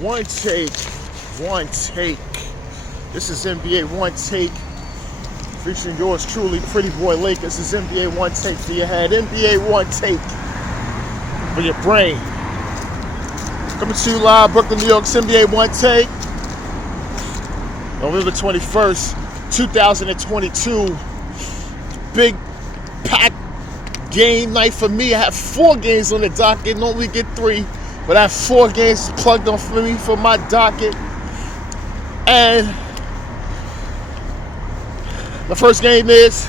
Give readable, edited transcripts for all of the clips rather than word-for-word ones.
One take. This is NBA One Take, featuring yours truly, Pretty Boy Lake. This is NBA One Take for your head. NBA One Take for your brain. Coming to you live, Brooklyn, New York. It's NBA One Take. November 21st, 2022. Big packed game night for me. I have 4 games on the docket. Normally get 3, but I have 4 games plugged on for me for my docket. And the first game is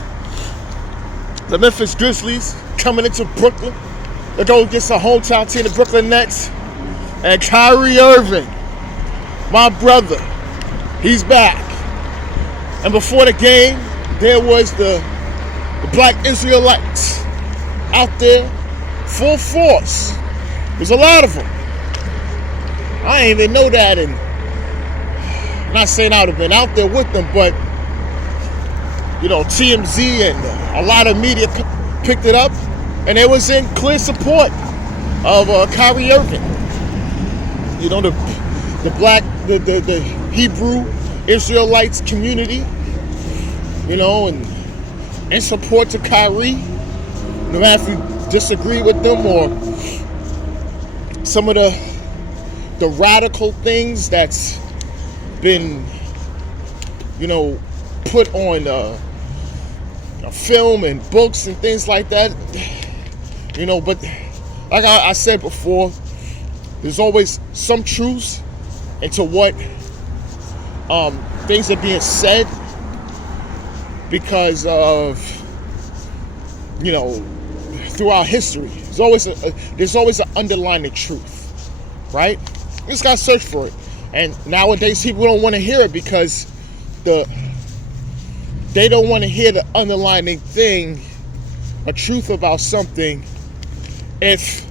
the Memphis Grizzlies coming into Brooklyn. They're going against the hometown team, the Brooklyn Nets. And Kyrie Irving, my brother, he's back. And before the game, there was the Black Israelites out there, full force. There's a lot of them. I didn't even know that, and I'm not saying I would have been out there with them, but you know, TMZ and a lot of media picked it up, and it was in clear support of Kyrie Irving. You know, the Hebrew Israelites community, you know, and in support to Kyrie, no matter if you disagree with them or some of the radical things that's been, you know, put on film and books and things like that, you know. But like I said before, there's always some truth into what things are being said because of, you know, throughout history. There's always an underlying truth, right? You just gotta search for it. And nowadays people don't want to hear it because they don't want to hear the underlying thing, a truth about something, if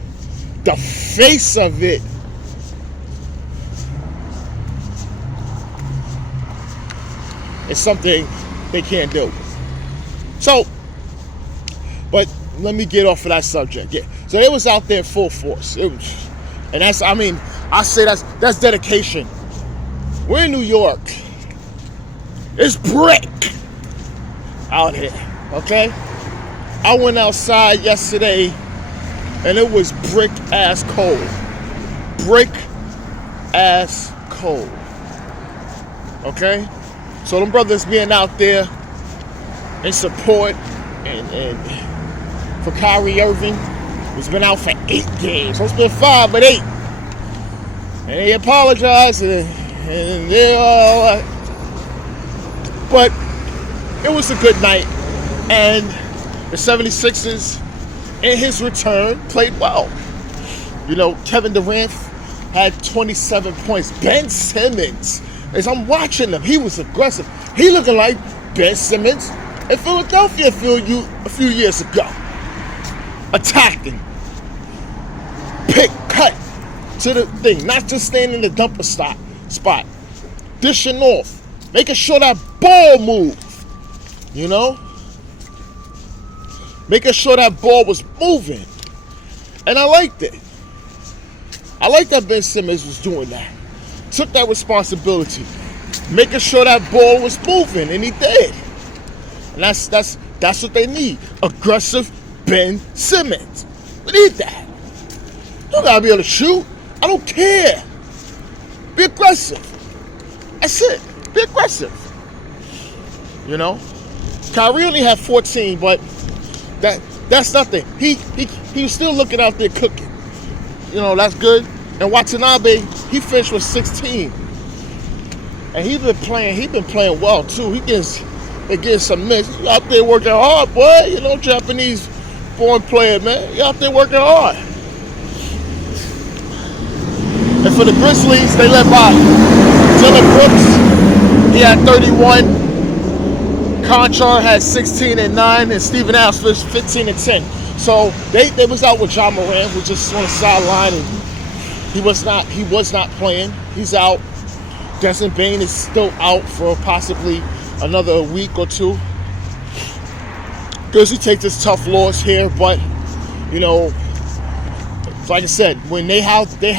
the face of it is something they can't deal with. So, but let me get off of that subject. Yeah. So they was out there full force. And that's, I mean, I say that's dedication. We're in New York. It's brick out here, okay? I went outside yesterday and it was brick ass cold. Brick ass cold. Okay? So them brothers being out there in support and for Kyrie Irving, who's been out for 8 games. Supposed to be 5, but 8. And they apologized and they're all, but it was a good night. And the 76ers, in his return, played well. You know, Kevin Durant had 27 points. Ben Simmons, as I'm watching him, he was aggressive. He looking like Ben Simmons in Philadelphia a few years ago. Attacking. Pick, cut to the thing. Not just staying in the dumper spot. Dishing off. Making sure that ball moved. You know? Making sure that ball was moving. And I liked it. I liked that Ben Simmons was doing that. Took that responsibility. Making sure that ball was moving, and he did. And that's what they need. Aggressive Ben Simmons. We need that. You don't gotta be able to shoot. I don't care. Be aggressive. That's it. Be aggressive. You know? Kyrie only had 14, but that's nothing. He was still looking out there cooking. You know, that's good. And Watanabe, he finished with 16. And he's been playing well too. He gets some minutes. He out there working hard, boy. You know, Japanese born player, man. He out there working hard. And for the Grizzlies, they led by Dylan Brooks. He had 31. Conchar had 16 and 9, and Steven Adams finished 15 and 10. So they was out with John Moran, who was just on the sideline, and he was not playing. He's out. Desmond Bane is still out for possibly another week or 2. Grizzlies take this tough loss here, but you know, So like I said, when they have their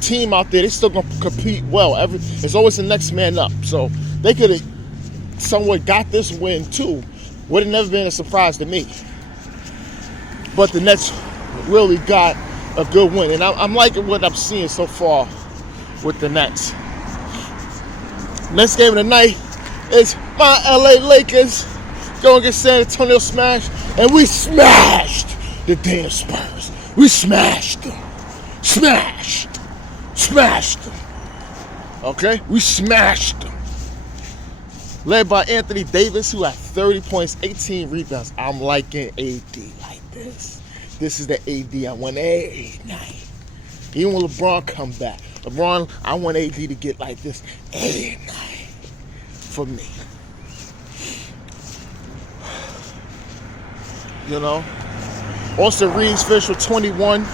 team out there, they still gonna compete well. There's always the next man up. So they could have somewhat got this win too. Would have never been a surprise to me. But the Nets really got a good win, and I'm liking what I'm seeing so far with the Nets. Next game of the night is my LA Lakers going against San Antonio Smash, and we smashed the damn Spurs. We smashed them. Smashed them. Okay? We smashed them. Led by Anthony Davis, who had 30 points, 18 rebounds. I'm liking AD like this. This is the AD I want every night. Even when LeBron come back. LeBron, I want AD to get like this every night for me. You know? Austin Reeves finished with 21.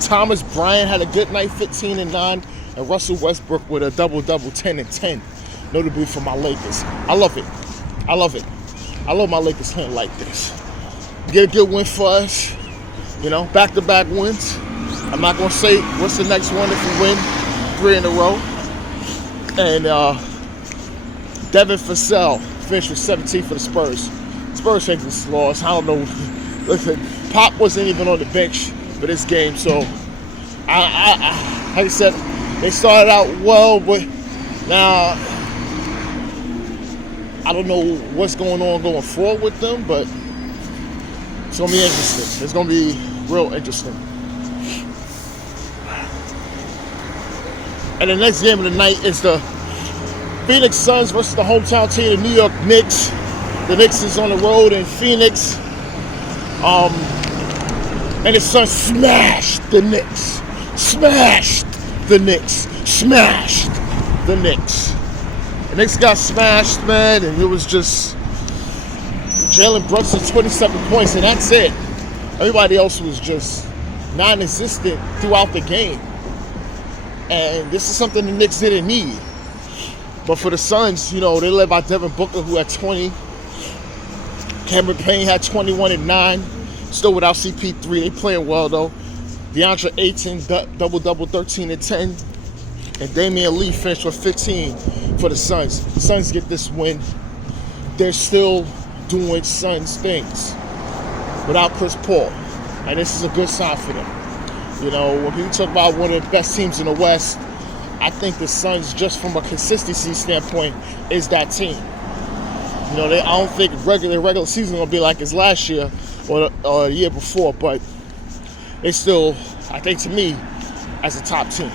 Thomas Bryant had a good night, 15 and 9. And Russell Westbrook with a double-double, 10 and 10. Notably for my Lakers. I love it. I love my Lakers playing like this. Get a good win for us. You know, back-to-back wins. I'm not going to say what's the next one if we win 3 in a row. And Devin Vassell finished with 17 for the Spurs. Spurs take this loss. I don't know. Listen, Pop wasn't even on the bench for this game. So, like I said, they started out well, but now I don't know what's going on going forward with them, but it's going to be interesting. It's going to be real interesting. And the next game of the night is the Phoenix Suns versus the hometown team, the New York Knicks. The Knicks is on the road in Phoenix. And the Suns smashed the Knicks. Smashed the Knicks. The Knicks got smashed, man, and it was just Jalen Brunson, 27 points, and that's it. Everybody else was just non-existent throughout the game. And this is something the Knicks didn't need. But for the Suns, you know, they led by Devin Booker, who had 20. Cameron Payne had 21 and 9. Still without CP3. They playing well, though. DeAndre Ayton, double-double, 13 and 10. And Damian Lee finished with 15 for the Suns. The Suns get this win. They're still doing Suns things without Chris Paul. And this is a good sign for them. You know, when people talk about one of the best teams in the West, I think the Suns, just from a consistency standpoint, is that team. You know, I don't think regular season will be like it's last year or the year before, but they still, I think to me, as a top team.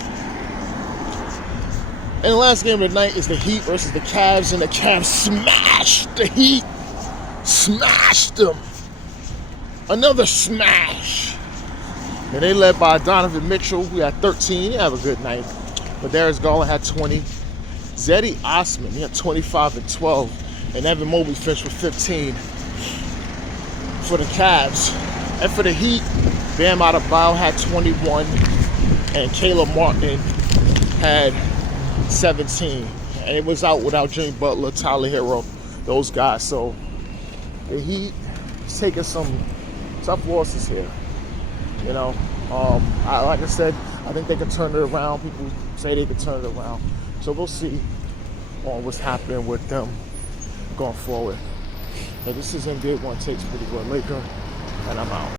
And the last game of the night is the Heat versus the Cavs, and the Cavs smashed the Heat. Smashed them. Another smash. And they led by Donovan Mitchell, who had 13. He had a good night. But Darius Garland had 20. Zeddy Osman, he had 25 and 12. And Evan Mobley finished with 15 for the Cavs. And for the Heat, Bam Adebayo had 21. And Caleb Martin had 17. And it was out without Jimmy Butler, Tyler Hero, those guys. So the Heat is taking some tough losses here. You know, like I said, I think they can turn it around. People say they can turn it around. So we'll see on what's happening with them going forward. But this is NBA Onetake's Pretty Good Laker, and I'm out.